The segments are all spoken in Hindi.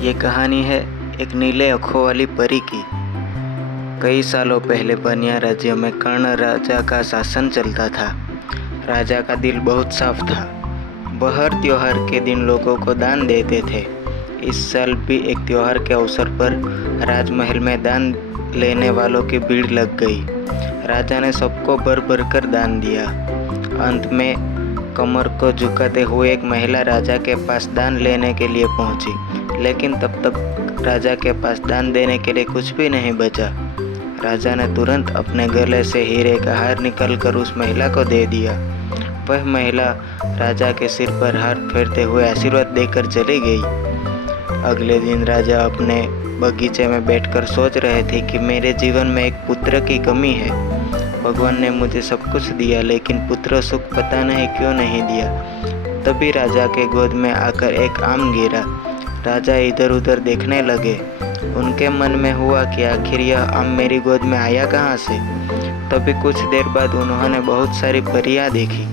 ये कहानी है एक नीले आँखों वाली परी की। कई सालों पहले बनिया राज्य में कर्ण राजा का शासन चलता था। राजा का दिल बहुत साफ था। वह हर त्योहार के दिन लोगों को दान देते थे। इस साल भी एक त्योहार के अवसर पर राजमहल में दान लेने वालों की भीड़ लग गई। राजा ने सबको भर भर कर दान दिया। अंत में कमर को झुकाते हुए एक महिला राजा के पास दान लेने के लिए पहुंची, लेकिन तब तक राजा के पास दान देने के लिए कुछ भी नहीं बचा। राजा ने तुरंत अपने गले से हीरे का हार निकालकर उस महिला को दे दिया। वह महिला राजा के सिर पर हाथ फेरते हुए आशीर्वाद देकर चली गई। अगले दिन राजा अपने बगीचे में बैठकर सोच रहे थे कि मेरे जीवन में एक पुत्र की कमी है। भगवान ने मुझे सब कुछ दिया, लेकिन पुत्र सुख पता नहीं क्यों नहीं दिया। तभी राजा के गोद में आकर एक आम गिरा। राजा इधर उधर देखने लगे। उनके मन में हुआ कि आखिर यह आम मेरी गोद में आया कहाँ से। तभी कुछ देर बाद उन्होंने बहुत सारी परियां देखी।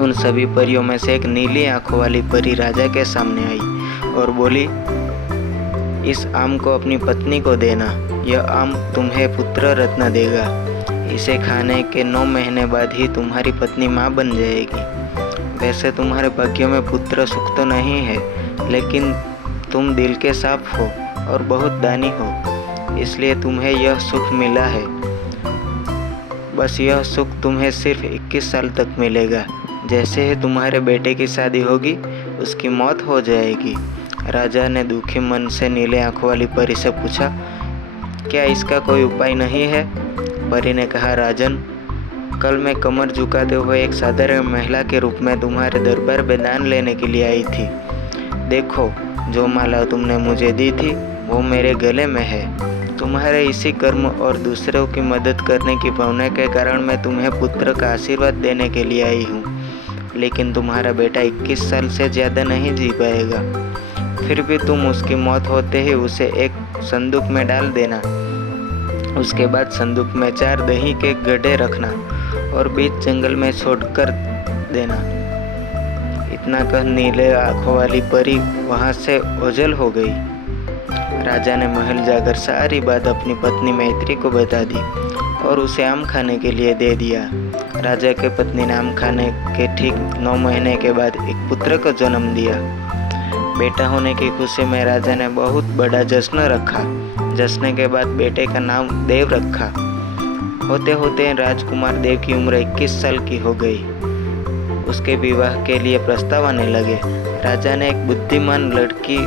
उन सभी परियों में से एक नीली आंखों वाली परी राजा के सामने आई और बोली, इस आम को अपनी पत्नी को देना। यह आम तुम्हें पुत्र रत्न देगा। इसे खाने के 9 महीने बाद ही तुम्हारी पत्नी माँ बन जाएगी। वैसे तुम्हारे भाग्यों में पुत्र सुख तो नहीं है, लेकिन तुम दिल के साफ हो और बहुत दानी हो, इसलिए तुम्हें यह सुख मिला है। बस यह सुख तुम्हें सिर्फ 21 साल तक मिलेगा। जैसे ही तुम्हारे बेटे की शादी होगी, उसकी मौत हो जाएगी। राजा ने दुखी मन से नीले आंखों वाली परी से पूछा, क्या इसका कोई उपाय नहीं है? परी ने कहा, राजन, कल मैं कमर झुकाते हुए एक साधारण महिला के रूप में तुम्हारे दरबार में दान लेने के लिए आई थी। देखो, जो माला तुमने मुझे दी थी वो मेरे गले में है। तुम्हारे इसी कर्म और दूसरों की मदद करने की भावना के कारण मैं तुम्हें पुत्र का आशीर्वाद देने के लिए आई हूँ। लेकिन तुम्हारा बेटा 21 साल से ज़्यादा नहीं जी पाएगा। फिर भी तुम उसकी मौत होते ही उसे एक संदूक में डाल देना। उसके बाद संदूक में 4 दही के गड्ढे रखना और बीच जंगल में छोड़कर देना। इतना कह नीले आंखों वाली परी वहां से ओझल हो गई। राजा ने महल जाकर सारी बात अपनी पत्नी मैत्री को बता दी और उसे आम खाने के लिए दे दिया। राजा के पत्नी ने आम खाने के ठीक 9 महीने के बाद एक पुत्र को जन्म दिया। बेटा होने की खुशी में राजा ने बहुत बड़ा जश्न रखा। जश्न के बाद बेटे का नाम देव रखा। होते होते राजकुमार देव की उम्र 21 साल की हो गई। उसके विवाह के लिए प्रस्ताव आने लगे। राजा ने एक बुद्धिमान लड़की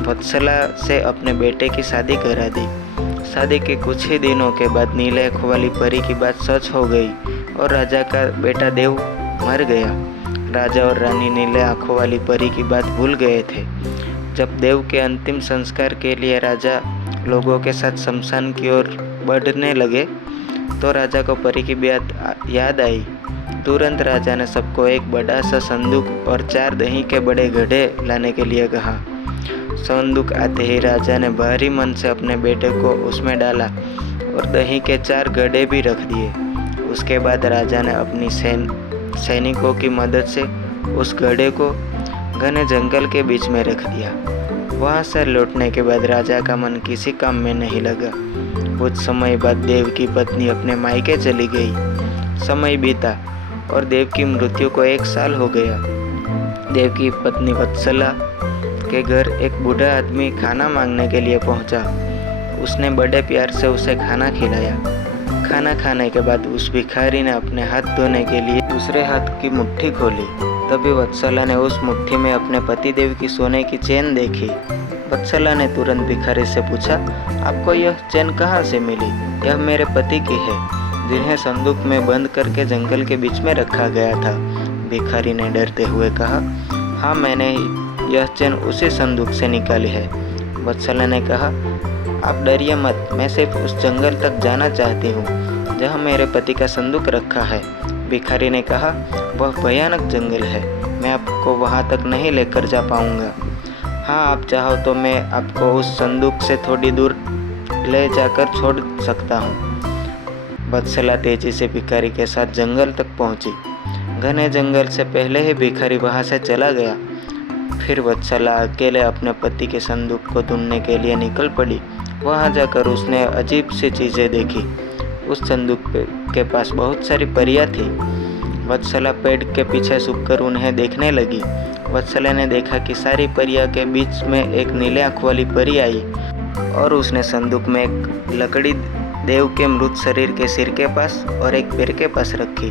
वत्सला से अपने बेटे की शादी करा दी। शादी के कुछ ही दिनों के बाद नीले आंखों वाली परी की बात सच हो गई और राजा का बेटा देव मर गया। राजा और रानी नीले आंखों वाली परी की बात भूल गए थे। जब देव के अंतिम संस्कार के लिए राजा लोगों के साथ शमशान की ओर बढ़ने लगे, तो राजा को परी की बात याद आई। तुरंत राजा ने सबको एक बड़ा सा संदूक और 4 दही के बड़े गड्ढे लाने के लिए कहा। संदूक आते ही राजा ने भारी मन से अपने बेटे को उसमें डाला और दही के 4 गड्ढे भी रख दिए। उसके बाद राजा ने अपनी सैनिकों की मदद से उस गड्ढे को घने जंगल के बीच में रख दिया। वहाँ से लौटने के बाद राजा का मन किसी काम में नहीं लगा। कुछ समय बाद देव की पत्नी अपने मायके चली गई। समय बीता और देव की मृत्यु को 1 साल हो गया। देव की पत्नी वत्सला के घर एक बूढ़ा आदमी खाना मांगने के लिए पहुंचा। उसने बड़े प्यार से उसे खाना खिलाया। खाना खाने के बाद उस भिखारी ने अपने हाथ धोने के लिए दूसरे हाथ की मुट्ठी खोली। तभी वत्सला ने उस मुट्ठी में अपने पतिदेव की सोने की चेन देखी। वत्सला ने तुरंत भिखारी से पूछा, आपको यह चेन कहाँ से मिली? यह मेरे पति की है, जिन्हें संदूक में बंद करके जंगल के बीच में रखा गया था। भिखारी ने डरते हुए कहा, हाँ, मैंने यह चेन उसी संदूक से निकाली है। वत्सला ने कहा, आप डरिए मत, मैं सिर्फ उस जंगल तक जाना चाहती हूँ जहाँ मेरे पति का संदूक रखा है। भिखारी ने कहा, वह भयानक जंगल है, मैं आपको वहाँ तक नहीं लेकर जा पाऊँगा। हाँ, आप चाहो तो मैं आपको उस संदूक से थोड़ी दूर ले जाकर छोड़ सकता हूँ। वत्सला तेजी से भिखारी के साथ जंगल तक पहुँची। घने जंगल से पहले ही भिखारी वहाँ से चला गया। फिर वत्सला अकेले अपने पति के संदूक को ढूंढने के लिए निकल पड़ी। वहां जाकर उसने अजीब सी चीज़ें देखी। उस संदूक के पास बहुत सारी परियां थी। वत्सला पेड़ के पीछे छुपकर उन्हें देखने लगी। वत्सला ने देखा कि सारी परियां के बीच में एक नीले आँख वाली परी आई और उसने संदूक में एक लकड़ी देव के मृत शरीर के सिर के पास और एक पैर के पास रखी।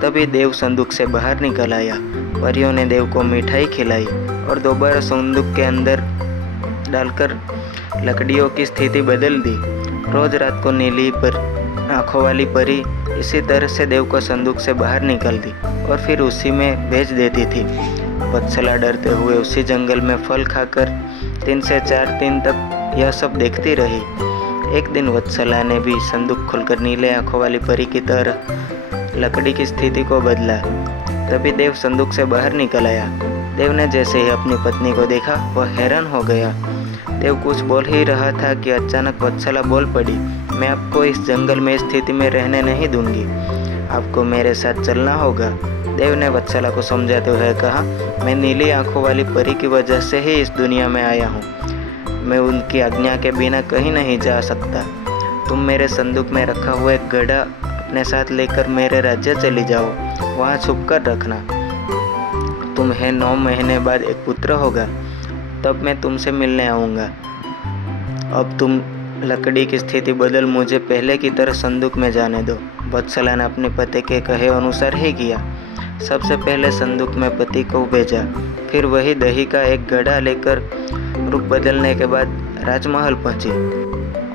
तभी देव संदूक से बाहर निकल आया। परियों ने देव को मिठाई खिलाई और दोबारा संदूक के अंदर डालकर लकड़ियों की स्थिति बदल दी। रोज रात को नीली आँखों वाली परी इसी तरह से देव को संदूक से बाहर निकलती और फिर उसी में भेज देती थी। वत्सला डरते हुए उसी जंगल में फल खाकर 3 से 4 दिन तक यह सब देखती रही। एक दिन वत्सला ने भी संदूक खोलकर नीले आँखों वाली परी की तरह लकड़ी की स्थिति को बदला। तभी देव संदूक से बाहर निकल आया। देव ने जैसे ही अपनी पत्नी को देखा वह हैरान हो गया। देव कुछ बोल ही रहा था कि अचानक वत्सला बोल पड़ी, मैं आपको इस जंगल में स्थिति में रहने नहीं दूंगी, आपको मेरे साथ चलना होगा। देव ने वत्सला को समझाते हुए कहा, मैं नीली आँखों वाली परी की वजह से ही इस दुनिया में आया हूँ। मैं उनकी आज्ञा के बिना कहीं नहीं जा सकता। तुम मेरे संदूक में रखा हुआ एक घड़ा अपने साथ लेकर मेरे राज्य चली जाओ, वहाँ छुप कर रखना। तुम्हें 9 महीने बाद एक पुत्र होगा, तब मैं तुमसे मिलने आऊँगा। अब तुम लकड़ी की स्थिति बदल मुझे पहले की तरह संदूक में जाने दो। वत्सला ने अपने पति के कहे अनुसार ही किया। सबसे पहले संदूक में पति को भेजा, फिर वही दही का एक घड़ा लेकर रूप बदलने के बाद राजमहल पहुंची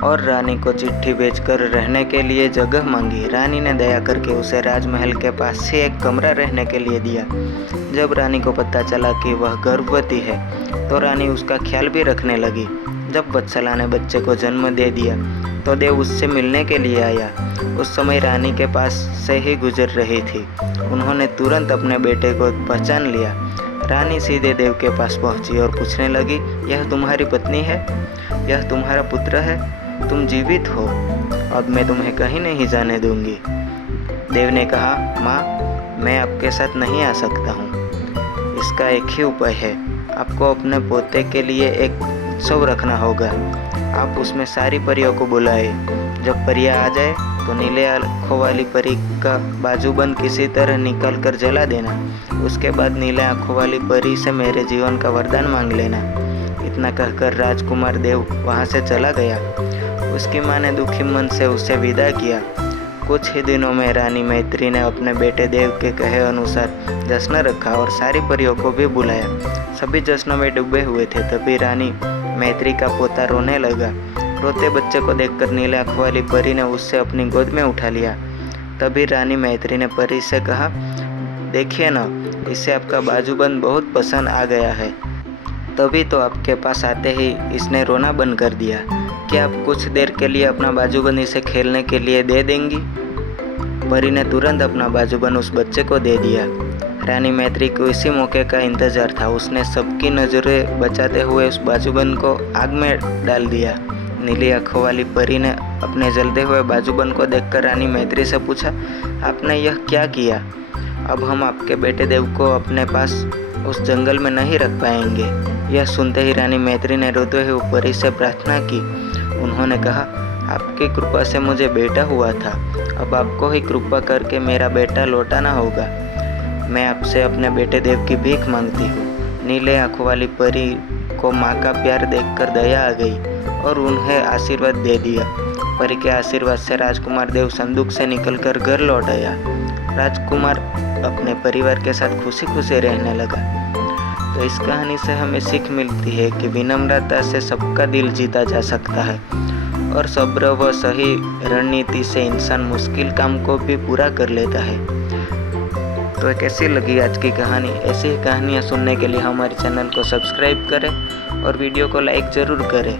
और रानी को चिट्ठी भेजकर रहने के लिए जगह मांगी। रानी ने दया करके उसे राजमहल के पास से एक कमरा रहने के लिए दिया। जब रानी को पता चला कि वह गर्भवती है तो रानी उसका ख्याल भी रखने लगी। जब वत्सला ने बच्चे को जन्म दे दिया तो देव उससे मिलने के लिए आया। उस समय रानी के पास से ही गुजर रही थी। उन्होंने तुरंत अपने बेटे को पहचान लिया। रानी सीधे देव के पास पहुंची और पूछने लगी, यह तुम्हारी पत्नी है? यह तुम्हारा पुत्र है? तुम जीवित हो? अब मैं तुम्हें कहीं नहीं जाने दूंगी। देव ने कहा, माँ, मैं आपके साथ नहीं आ सकता हूँ। इसका एक ही उपाय है, आपको अपने पोते के लिए एक उत्सव रखना होगा। आप उसमें सारी परियों को बुलाए। जब परियां आ जाए तो नीले आँखों वाली परी का बाजूबंद किसी तरह निकाल कर जला देना। उसके बाद नीले आँखों वाली परी से मेरे जीवन का वरदान मांग लेना। इतना कहकर राजकुमार देव वहाँ से चला गया। उसकी माँ ने दुखी मन से उसे विदा किया। कुछ ही दिनों में रानी मैत्री ने अपने बेटे देव के कहे अनुसार जश्न रखा और सारी परियों को भी बुलाया। सभी जश्नों में डूबे हुए थे। तभी रानी मैत्री का पोता रोने लगा। रोते बच्चे को देखकर नीले आँखों वाली परी ने उससे अपनी गोद में उठा लिया। तभी रानी मैत्री ने परी से कहा, देखिए ना, इसे आपका बाजूबंद बहुत पसंद आ गया है। तभी तो आपके पास आते ही इसने रोना बंद कर दिया। क्या आप कुछ देर के लिए अपना बाजूबंद इसे खेलने के लिए दे देंगी? परी ने तुरंत अपना बाजूबंद उस बच्चे को दे दिया। रानी मैत्री को इसी मौके का इंतजार था। उसने सबकी नज़रें बचाते हुए उस बाजूबंद को आग में डाल दिया। नीली आँखों वाली परी ने अपने जलते हुए बाजूबंद को देखकर रानी मैत्री से पूछा, आपने यह क्या किया? अब हम आपके बेटे देव को अपने पास उस जंगल में नहीं रख पाएंगे। यह सुनते ही रानी मैत्री ने रोते हुए परी से प्रार्थना की। उन्होंने कहा, आपकी कृपा से मुझे बेटा हुआ था, अब आपको ही कृपा करके मेरा बेटा लौटाना होगा। मैं आपसे अपने बेटे देव की भीख मांगती हूँ। नीले आँखों वाली परी को माँ का प्यार देखकर दया आ गई और उन्हें आशीर्वाद दे दिया। परी के आशीर्वाद से राजकुमार देव संदूक से निकलकर घर लौट आया। राजकुमार अपने परिवार के साथ खुशी खुशी रहने लगा। तो इस कहानी से हमें सीख मिलती है कि विनम्रता से सबका दिल जीता जा सकता है और सब्र व सही रणनीति से इंसान मुश्किल काम को भी पूरा कर लेता है। तो कैसी लगी आज की कहानी? ऐसी ही कहानियाँ सुनने के लिए हमारे चैनल को सब्सक्राइब करें और वीडियो को लाइक ज़रूर करें।